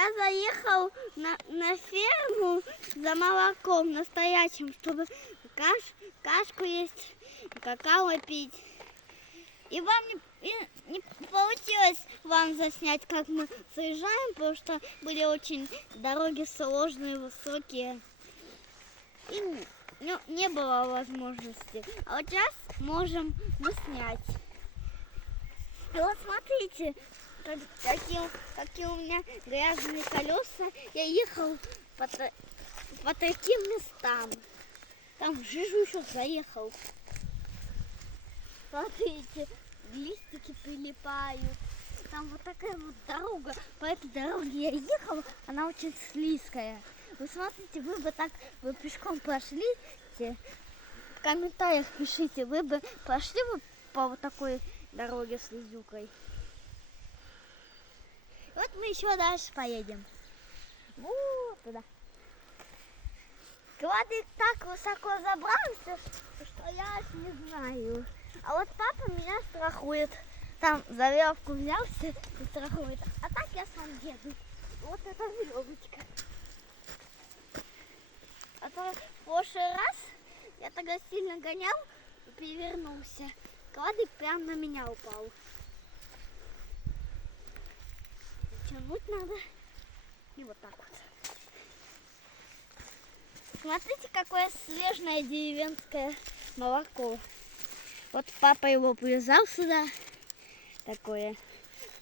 Я заехал на ферму за молоком настоящим, чтобы кашку есть, какао пить. И вам не получилось вам заснять, как мы заезжаем, потому что были очень дороги сложные, высокие. И не было возможности. А вот сейчас можем мы снять. И вот смотрите, какие у меня грязные колеса. Я ехал по таким местам. Там в жижу еще заехал. Смотрите, листики прилипают. Там вот такая вот дорога. По этой дороге я ехала, она очень слизкая. Вы смотрите, вы пешком пошли, в комментариях пишите, вы бы пошли бы по вот такой дороге с слизюкой. Вот мы еще дальше поедем. Вот туда. Кладик так высоко забрался, что я аж не знаю. А вот папа меня страхует. Там за веревку взялся и страхует. А так я сам еду. Вот эта веревочка. А то в прошлый раз я тогда сильно гонял и перевернулся. Кладик прям на меня упал. Тянуть надо. И вот так вот. Смотрите, какое свежее деревенское молоко. Вот папа его привязал сюда. Такое.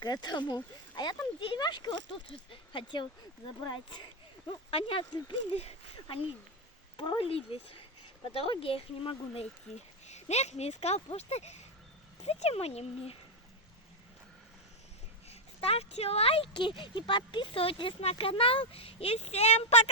К этому. А я там деревяшки вот тут вот хотел забрать. Ну, они отлепили. Они провалились. По дороге я их не могу найти. Но я их не искал, потому что зачем они мне? Ставьте лайки и подписывайтесь на канал. И всем пока!